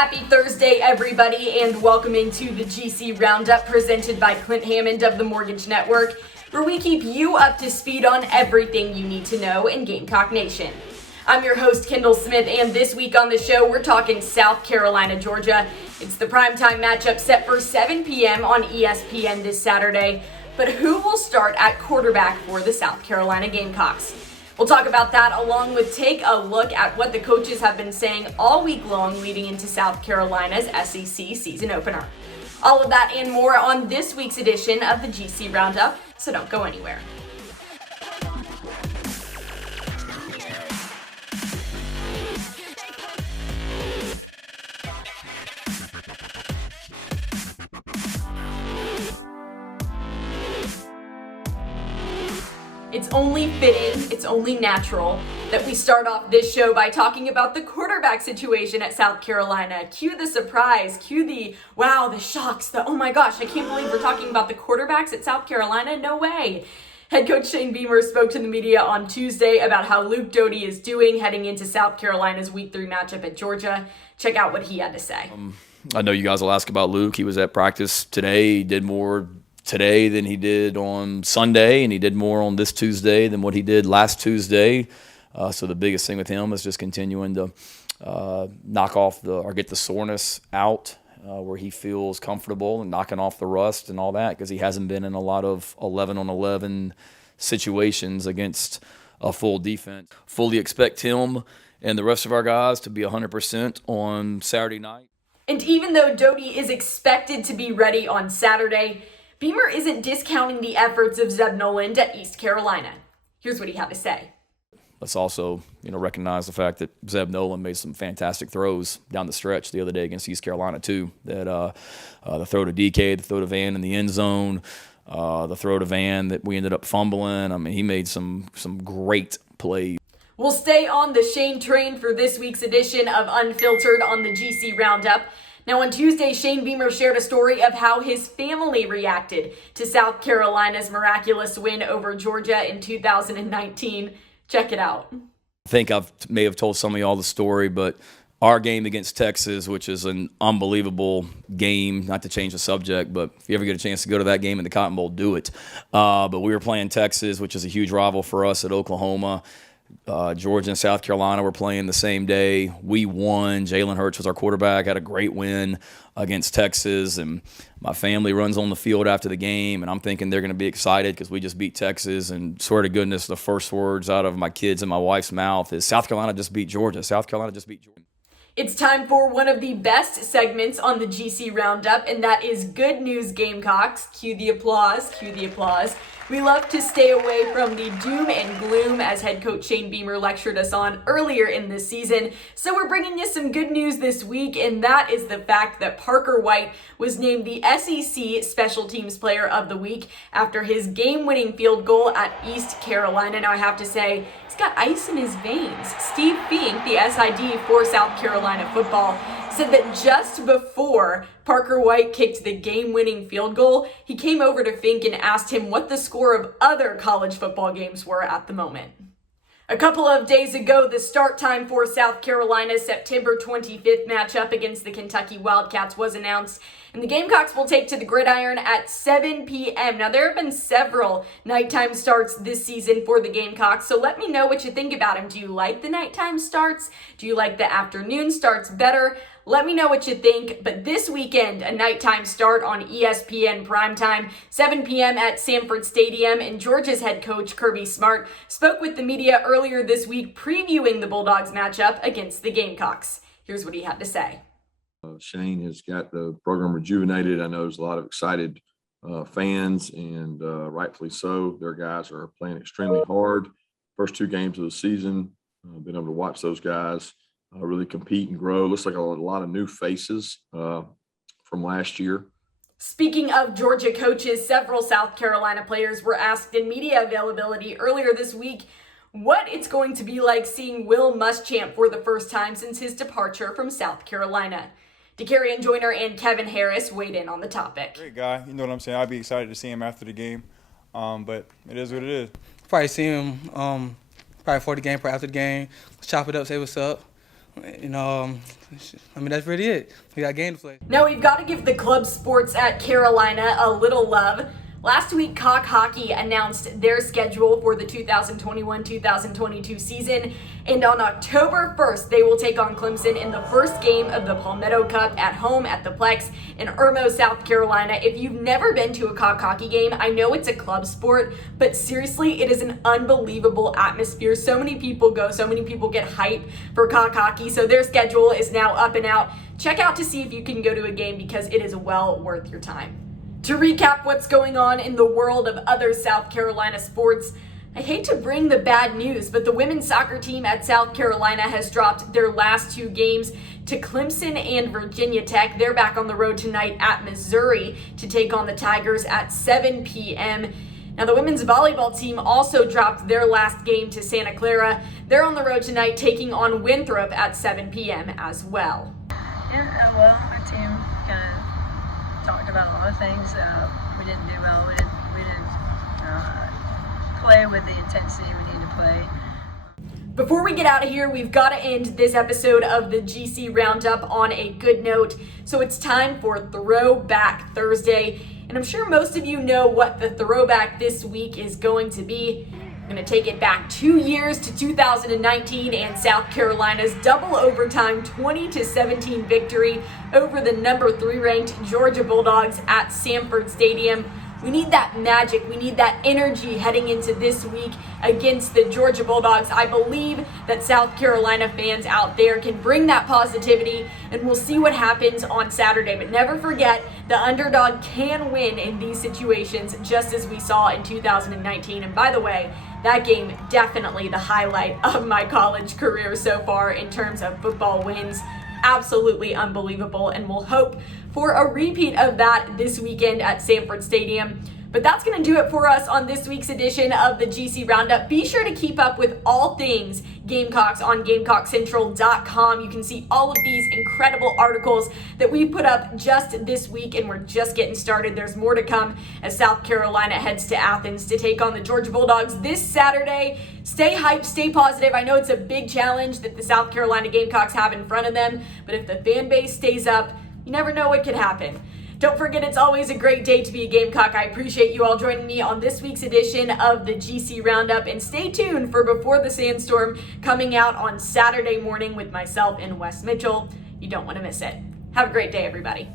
Happy Thursday, everybody, and welcome into the GC Roundup presented by Clint Hammond of the Mortgage Network, where we keep you up to speed on everything you need to know in Gamecock Nation. I'm your host, Kendall Smith, and this week on the show, we're talking South Carolina, Georgia. It's the primetime matchup set for 7 p.m. on ESPN this Saturday. But who will start at quarterback for the South Carolina Gamecocks? We'll talk about that along with take a look at what the coaches have been saying all week long leading into South Carolina's SEC season opener. All of that and more on this week's edition of the GC Roundup, so don't go anywhere. It's only fitting, it's only natural that we start off this show by talking about the quarterback situation at South Carolina. Cue the surprise, cue the wow, the shocks, the oh my gosh, I can't believe we're talking about the quarterbacks at South Carolina. No way. Head coach Shane Beamer spoke to the media on Tuesday about how Luke Doty is doing heading into South Carolina's Week 3 matchup at Georgia. Check out what he had to say. I know you guys will ask about Luke. He was at practice today. He did more today than he did on Sunday, and he did more on this Tuesday than what he did last Tuesday. So the biggest thing with him is just continuing to knock off or get the soreness out where he feels comfortable and knocking off the rust and all that, because he hasn't been in a lot of 11-on-11 situations against a full defense. Fully expect him and the rest of our guys to be 100% on Saturday night. And even though Doty is expected to be ready on Saturday, Beamer isn't discounting the efforts of Zeb Noland at East Carolina. Here's what he had to say. Let's also, recognize the fact that Zeb Noland made some fantastic throws down the stretch the other day against East Carolina too. That the throw to DK, the throw to Van in the end zone, the throw to Van that we ended up fumbling. I mean, he made some great plays. We'll stay on the Shane train for this week's edition of Unfiltered on the GC Roundup. Now on Tuesday, Shane Beamer shared a story of how his family reacted to South Carolina's miraculous win over Georgia in 2019. Check it out. I think I may have told some of y'all the story, but our game against Texas, which is an unbelievable game, not to change the subject, but if you ever get a chance to go to that game in the Cotton Bowl, do it. But we were playing Texas, which is a huge rival for us at Oklahoma. Georgia and South Carolina were playing the same day. We won. Jalen Hurts was our quarterback, had a great win against Texas, and my family runs on the field after the game, and I'm thinking they're going to be excited because we just beat Texas, and swear to goodness, the first words out of my kids and my wife's mouth is, South Carolina just beat Georgia. South Carolina just beat Georgia. It's time for one of the best segments on the GC Roundup, and that is Good News Gamecocks. Cue the applause, cue the applause. We love to stay away from the doom and gloom, as head coach Shane Beamer lectured us on earlier in this season. So we're bringing you some good news this week, and that is the fact that Parker White was named the SEC Special Teams Player of the Week after his game-winning field goal at East Carolina. Now I have to say, he's got ice in his veins. Steve Fink, the SID for South Carolina football, said that just before Parker White kicked the game-winning field goal, he came over to Fink and asked him what the score of other college football games were at the moment. A couple of days ago, the start time for South Carolina's September 25th matchup against the Kentucky Wildcats was announced, and the Gamecocks will take to the gridiron at 7 p.m. Now, there have been several nighttime starts this season for the Gamecocks, so let me know what you think about them. Do you like the nighttime starts? Do you like the afternoon starts better? Let me know what you think, but this weekend, a nighttime start on ESPN primetime, 7 p.m. at Sanford Stadium, and Georgia's head coach, Kirby Smart, spoke with the media earlier this week previewing the Bulldogs matchup against the Gamecocks. Here's what he had to say. Shane has got the program rejuvenated. I know there's a lot of excited fans, and rightfully so. Their guys are playing extremely hard. First two games of the season, been able to watch those guys really compete and grow. Looks like a lot of new faces from last year. Speaking of Georgia coaches, several South Carolina players were asked in media availability earlier this week what it's going to be like seeing Will Muschamp for the first time since his departure from South Carolina. DeCarrion Joyner and Kevin Harris weighed in on the topic. Great guy. You know what I'm saying? I'd be excited to see him after the game. But it is what it is. Probably see him probably before the game, probably after the game. Chop it up, say what's up. That's really it. We got a game to play. Now we've got to give the club sports at Carolina a little love. Last week, Cock Hockey announced their schedule for the 2021-2022 season, and on October 1st, they will take on Clemson in the first game of the Palmetto Cup at home at the Plex in Irmo, South Carolina. If you've never been to a Cock Hockey game, I know it's a club sport, but seriously, it is an unbelievable atmosphere. So many people go, so many people get hyped for Cock Hockey, so their schedule is now up and out. Check out to see if you can go to a game because it is well worth your time. To recap what's going on in the world of other South Carolina sports, I hate to bring the bad news, but the women's soccer team at South Carolina has dropped their last two games to Clemson and Virginia Tech. They're back on the road tonight at Missouri to take on the Tigers at 7 p.m. Now, the women's volleyball team also dropped their last game to Santa Clara. They're on the road tonight taking on Winthrop at 7 p.m. as well. Yeah, well, our team kind of talked about a lot of things. We didn't do well. We didn't play with the intensity we need to play. Before we get out of here, we've got to end this episode of the GC Roundup on a good note. So it's time for Throwback Thursday. And I'm sure most of you know what the throwback this week is going to be. I'm going to take it back 2 years to 2019 and South Carolina's double overtime 20-17 victory over the number 3 ranked Georgia Bulldogs at Sanford Stadium. We need that magic. We need that energy heading into this week against the Georgia Bulldogs. I believe that South Carolina fans out there can bring that positivity, and we'll see what happens on Saturday. But never forget, the underdog can win in these situations, just as we saw in 2019. And by the way, that game definitely the highlight of my college career so far in terms of football wins. Absolutely unbelievable, and we'll hope for a repeat of that this weekend at Sanford Stadium. But that's going to do it for us on this week's edition of the GC Roundup. Be sure to keep up with all things Gamecocks on GamecockCentral.com. You can see all of these incredible articles that we put up just this week, and we're just getting started. There's more to come as South Carolina heads to Athens to take on the Georgia Bulldogs this Saturday. Stay hyped, stay positive. I know it's a big challenge that the South Carolina Gamecocks have in front of them, but if the fan base stays up, you never know what could happen. Don't forget, it's always a great day to be a Gamecock. I appreciate you all joining me on this week's edition of the GC Roundup, and stay tuned for Before the Sandstorm coming out on Saturday morning with myself and Wes Mitchell. You don't want to miss it. Have a great day, everybody.